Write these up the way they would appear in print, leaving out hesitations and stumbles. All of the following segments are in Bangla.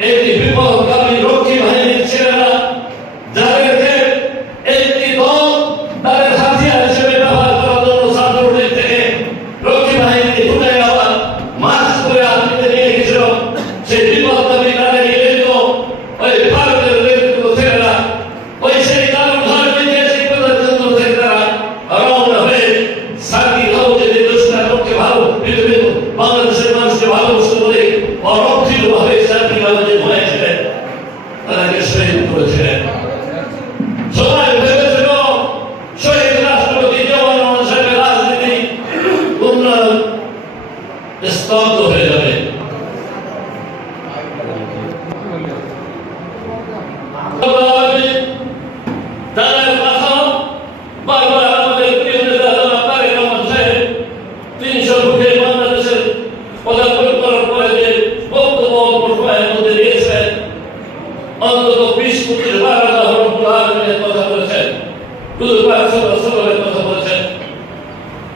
একটি বিপদগামী রক্ষী বাহিনীর ছেলেরা যাদেরকে একটি দল তাদের হাতিয়ার হিসেবে ব্যবহার করার জন্য ছাত্রদের থেকে রক্ষী বাহিনীকে ঢুকে আবার মার্চ করে আর্মিতে নিয়ে গেছিল। সেই বিপদগামী তাদের নিবেদিত ওই ভারতের নেতৃত্ব ছেলেরা ওই সেই কারণ ধরে ঐতিহাসিক প্রদর্শন থেকে তারা রওনা হয়ে সার্কিট হাউসে যে দেশটার পক্ষে ভালো পৃথিবীর বাংলাদেশের মানুষকে ভালোবাসতে বলে অরক্ষিত ভাবে সার্কিট হাউসে ঘুমাইছিলেন, তাদেরকে শহীদ করেছিলেন। সবাই ভেবেছিল শহীদ রাষ্ট্রপতি জিয়াউর রহমান সাহেবের রাজনীতি উন্নয়ন স্তব্ধ হয়ে যাবে। তাদের কথা বারবার আমাদের প্রিয় নেতা জনাব তারেক রহমান সাহেব তিনি সম্মুখে বাংলাদেশের পদার্পণ করার পরে যে বক্তব্য প্রশ্নের মধ্যে দিয়েছেন অন্তত 20-25 বার আল্লাহ রাব্বুল আলামিনের কথা বলেছেন, হুজুর পাক সাল্লাল্লাহু আলাইহি ওয়াসাল্লামের কথা বলেছেন।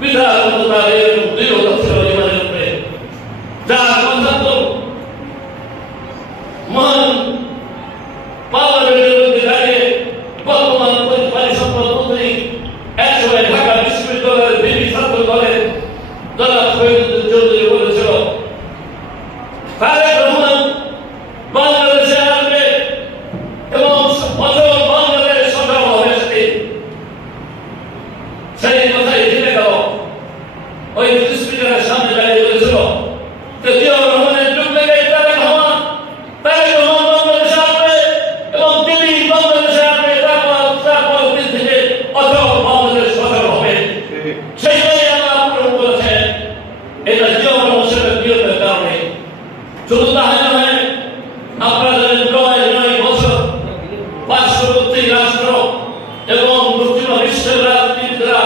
বিধান তার এই দৃঢ়তা ছিল ইমানের উপরে, যার কথা তো মহান পার্লামেন্টের মধ্যে দাঁড়িয়ে বর্তমান পানি সম্পদ মন্ত্রী একসময় ঢাকা বিশ্ববিদ্যালয়ের বিবি ছাত্র দলের জনাব শহীদুদ্দিন চৌধুরী বলেছিল তারেক রহমান বাংলাদেশে আসবে এবং অচল বাংলাদেশ সফল হবে। সেই কথাই জেনে গেল ওই স্পিকারের সামনে দাঁড়িয়ে বলেছিল যে জিয়াউর রহমানের যুগ থেকে তারেক রহমান বাংলাদেশে আসবে এবং তিনি বাংলাদেশে আসবে, তারপর দিন থেকে অচল বাংলাদেশ সফল হবে। সেইটাই আমরা পূরণ করেছেন। এটা জিয়াউর রহমান সাহেবের বিরোধের কারণে শুধু তাই নয়, আপনারা জানেন 9 বছর পার্শ্ববর্তী রাষ্ট্র এবং পশ্চিমা বিশ্বের রাজনীতিরা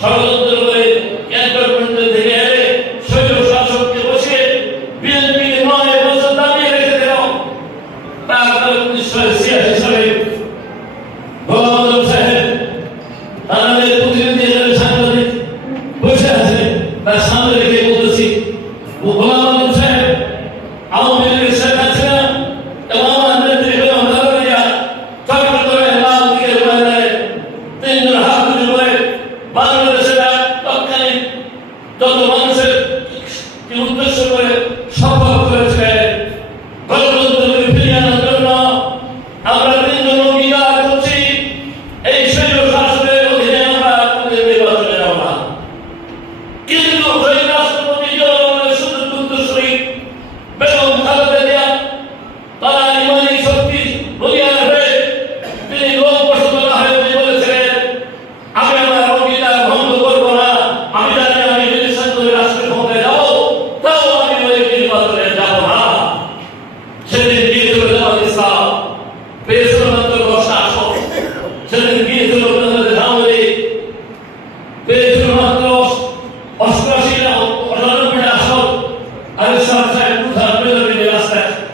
ষড়যন্ত্র করে ক্যান্টনমেন্ট থেকে এনে স্বৈর শাসককে বসিয়ে বিএনপি 9 বছর দাবিয়ে রেখে দিল। তারপরে 1986 সালে ভগবত সাহেব আমাদের প্রতিনিধি হিসেবে সাংবাদিক বসে আছে, তার সামনে রেখে বলতেছি ভগবত সাহেব আওয়ামী লীগের শেখ হাসিনা এবং আমাদের বেগম খালেদা চট্টগ্রামের লাল দিকের ময়দানে 3 জন হাত তুলে বলে বাংলাদেশের তৎকালীন যত মানুষের উদ্দেশ্য করে সফল করেছিলেন গণতন্ত্রকে ফিরিয়ে আনার জন্য আমরা 3 জন অঙ্গীকার করছি এই শৈল শাসনের অধীনে আমরা নির্বাচনে যাব না। কিন্তু ওই রাষ্ট্রপতি জিয়াউর রহমানের সুযোগ উত্তরসূরি বেগম খালেদা জিয়া তারা ইমানি শক্তি বলিয়ান হয়ে তিনি লোকবসত হয়ে বলেছিলেন আমি আমার অঙ্গীকার ভঙ্গ করবো না, আমি জানি আমি রিলেশন করে রাষ্ট্রের ক্ষমতায় যাবো, তাও আমি ওই নির্বাচনে যাব না। সেদিন গিয়েছিল জামাত ইসলাম, পেয়েছিল মাত্র 10টা আসন। সেদিন গিয়েছিল আওয়ামী লীগ, পেয়েছিল মাত্র 88টা 98টা আসন। আর সাহেব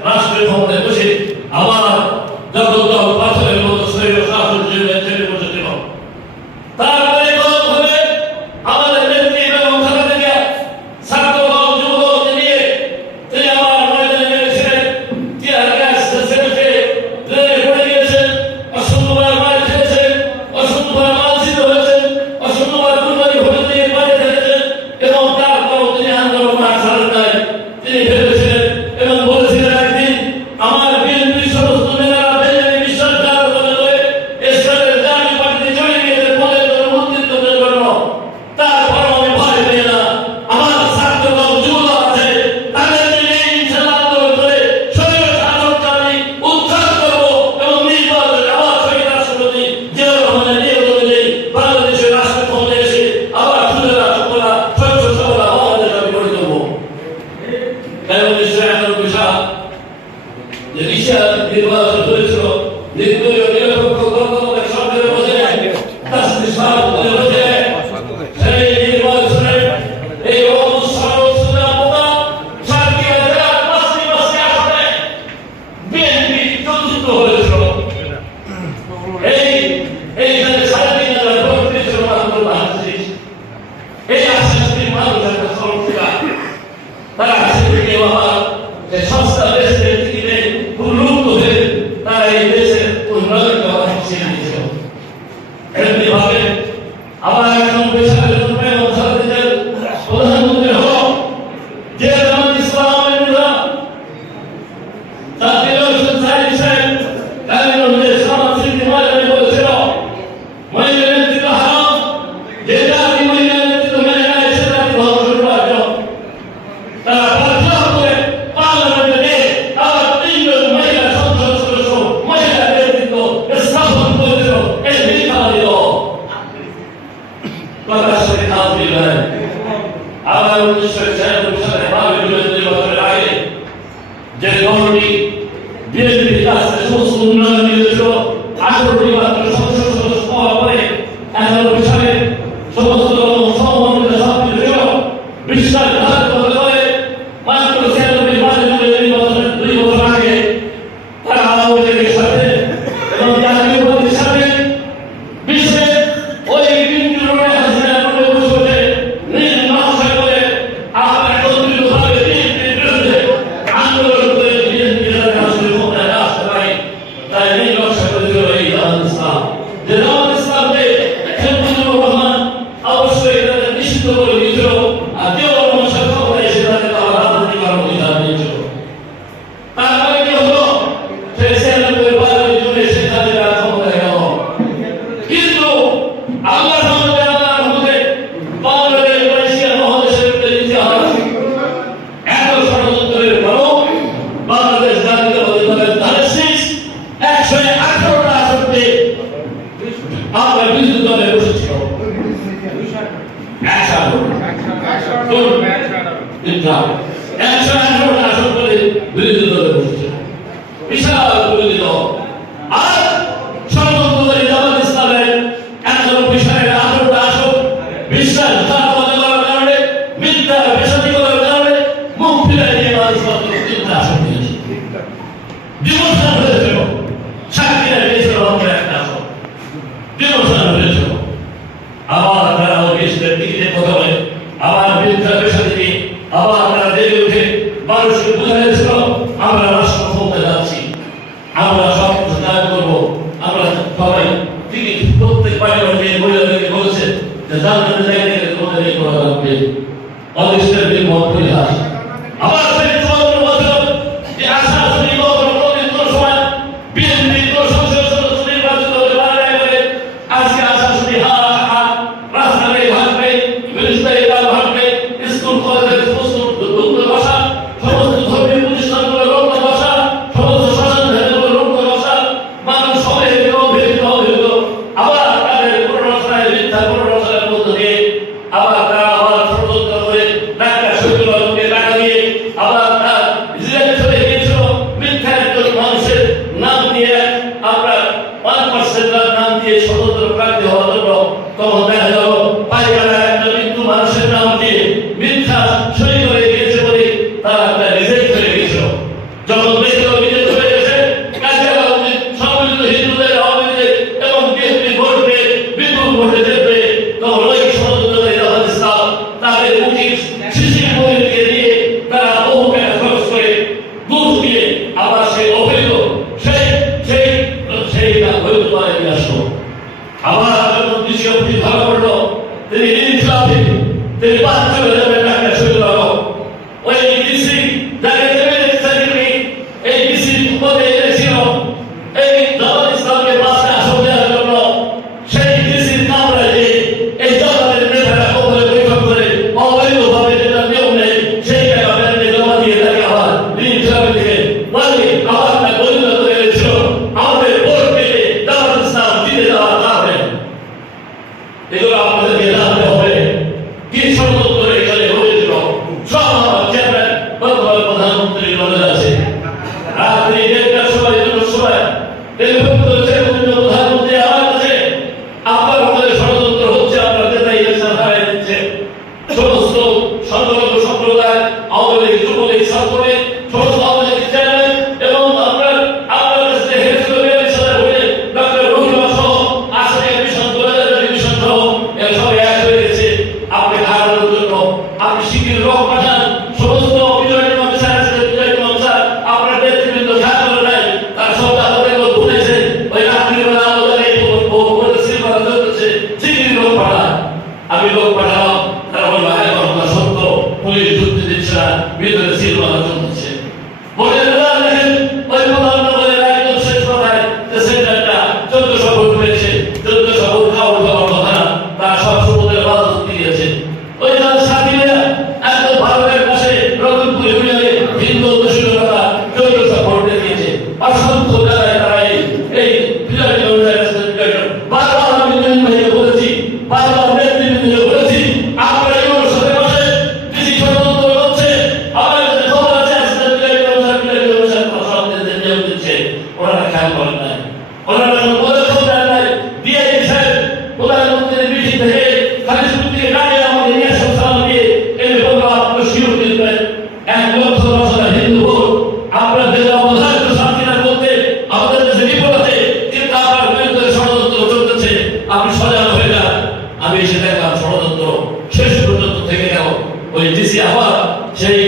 রাষ্ট্রের ক্ষমতায় বসে আবার জগদ্দল পাথরের মতো শরীর শাসন ছেড়ে বসেছিল। তারপরে হবে আমাদের নেত্রী বেগম খালেদা জিয়া ছাত্রদল যুবদল নিয়ে তিনি আবার ময়দানে নেমেছিলেন, টিয়ার গ্যাস ছেড়ে পড়ে গিয়েছেন, অসংখ্যবার মার খেয়েছেন, অসংখ্যবার লাঞ্ছিত হয়েছেন, অসংখ্যবার দুর্নীতি ভোট দিয়ে বাড়ি থেকেছেন এবং তারপরও তিনি আন্দোলন মার ছাড়েন নাই। তিনি ভেবেছিলেন এবং বলেছিলেন একদিন আমার বিএনপির সমস্ত নেতারা বেঞ্জামিন বিশ্বাসঘাতকতা করে ইসরায়েলের জাতীয় পার্টিতে চলে গিয়েছেন পদের জন্য, মন্ত্রিত্বের জন্য। তারপরও আমি ভয় পেয়ে না, আমার ছাত্রদল যুবদল আছে, তাদেরকে নিয়ে ইনশাআল্লাহ আন্দোলন করে শরীর শাসককে আমি উদ্ধার করবো এবং নির্বাচনে আবার শহীদ রাষ্ট্রপতি জিয়াউর রহমানের নিয়ম অনুযায়ী বাংলাদেশের রাষ্ট্র ক্ষমতায় এসে আবার সুন্দর সকলা স্বচ্ছ সবলা বাংলাদেশ আমি গড়ে তুলবো। 1991 সাল যে রিশাদ নির্বাচন করেছিল, নির্দলীয় নিরপেক্ষ গণতান্ত্রিক সরকারের অধীনে তাসনিস ভারত বসে সেই নির্বাচনে এই আসনে বিএনপি চতুর্থ হয়েছিল। এইখানে 3.5 ভোট পেয়েছিল মাত্র 35। এই আশাটি মানুষ একটা সমস্যা, তারা হাসি থেকে বাবা সংস্থা দেশ থেকে 18টি বিএনপির কাছে সমস্ত উন্নয়ন নিয়েছিল, 18টি মাত্র সদস্য হওয়ার পরে 11 সালে সমস্ত সমন্বিত সবকিছু ছিল বিশ্বাসঘাতকতা করে মাত্র 96 মাসে 2 বছর আগে তারা আওয়ামী লীগের সাথে এবং জাতীয় পার্টির সাথে বিশ্বে ওই বিন্দু রোডে হাসিনা করে বসে নিজ নকশা করে আপনার একত্রিতভাবে বিএনপির বিরুদ্ধে আন্দোলন করে বিএনপির সাথে হাসিনা ক্ষমতায় আসতে পারে। তাই নিজ নকশা করেছিল এই জামাত ইসলাম, যে জামাত ইসলামকে শেখ মুজিবুর রহমান অবশ্যই তাদের নিষিদ্ধ করে দিয়েছিল, আর কেউ সমস্যা ক্ষমতায় এসে তাদের রাজনীতি করার অধিকার দিয়েছিল। তারপরে কি হলো? সেই 96 জুনে শেখ হাসিনা ক্ষমতায় গেল, কিন্তু আল্লাহ রহমতে বাংলাদেশ এশিয়া মহাদেশের ইতিহাস এত ষড়যন্ত্রের পরও বাংলাদেশ জাতীয়তাবাদী দলের ধানের 118টা আসনে আমরা বিরোধী দলে বসেছিল। 118টা আসন করে বিরোধী দলে বসেছিল, বিশাল বিরোধী দল। আর ষড়যন্ত্রকারী জামাত ইসলামের 190 সালের 18টা আসন বিশ্বাসঘাতকতা করার কারণে, মিথ্যা বেসাদি করার কারণে মুখ ফিরিয়ে নিয়ে মানুষ মাত্র 3টা আসন নিয়েছে। ডিমোশন হয়েছিল, সাক্ষীরা দিয়েছিল আমাদের একটা আসন, ডিমোশন হয়েছিল। আবার তারা দেশের দিকে কথা বলে, আবার মিথ্যা বেসাদি, আবার তারা জেগে উঠে মানুষকে বুঝাইছিল আমরা রাষ্ট্র ক্ষমতায় যাচ্ছি, আমরা সব ত্যাগ করবো। আমরা সবাই তিনি প্রত্যেক পার্লামেন্টে মহিলাদেরকে বলেছেন যে জান্নাতের জায়গায় তোমাদের এই করা লাগবে, অদৃষ্টের বিমত পরিহাস। আবার সেই 54 বছর যে আশা শুনি পবিত্র সময় বিএনপি সংসদ সদস্য নির্বাচিত হতে পারে বলে আজকে আশা শুনি রাস্তায় ভাববে, মিনিস্টারি ভাববে, স্কুল কলেজের সমস্ত বসা, সমস্ত ধর্মীয় প্রতিষ্ঠানগুলো রক্ত বসা, সমস্ত শাসনগুলো রক্ত বসা, মানুষ সবাই অভিহিত। আবার তাদের প্ররোচনায় মিথ্যা প্ররোচনার মধ্য দিয়ে আবার তারা আবার ষড়যন্ত্র করে টাকা শহীদুল্লাহকে টাকা দিয়ে আবার তার জেলে চলে গিয়েছিল। মিথ্যা একজন মানুষের নাম দিয়ে আমরা 1% নাম দিয়ে স্বতন্ত্র প্রার্থী হওয়ার জন্য তখন দেখা গেল পাইকানার একটা মৃত্যু মানুষের নাম দিয়ে মিথ্যা সই করে দিয়েছে বলে তারা একটা রিজেক্ট হয়ে গেছিল। যখন দেখল রিজেক্ট হয়ে গেছে, কাজে সম্মিলিত হিন্দুদের, আওয়ামী লীগ এবং বিএনপি ভোট পেয়ে বিপুল ভোটে জিতবে, তখন ওই ষড়যন্ত্রকারী জামাত ইসলাম তাদের উচিত শিশির মনিরকে দিয়ে তারা বহু টাকা খরচ করে ঘুষ দিয়ে আবার সেই অবৈধ সেইটা বৈধ করে নিয়ে আসলো। আবার যখন কৃষি অফিস ভালো করলো, তিনি ইনসাফি, তিনি বাধ্য হয়ে যাবেন টাকা সই করানো। ওই ডিসি যাকে দেবেন এই ডিসি ওনারা পদক্ষেপ দেন নাই, দিয়ে দিয়েছেন প্রধানমন্ত্রীর মিটিং থেকে খালি সুযোগে ডাকে আমাদের নিয়ে সালাম দিয়ে এরকম আপনার শিরোপ দিতেন 1,10,000 হিন্দু ভোট আপনার দেওয়া বোঝায় তো শান্তি না বলতে আমাদের দেশে বিপদ আছে, কিন্তু আপনার বিরুদ্ধে ষড়যন্ত্র চলতেছে, আপনি সজাগ হয়ে যান। আমি এসে দেখলাম ষড়যন্ত্র শেষ পর্যন্ত থেকে গেল। ওই ডিসি আবার সেই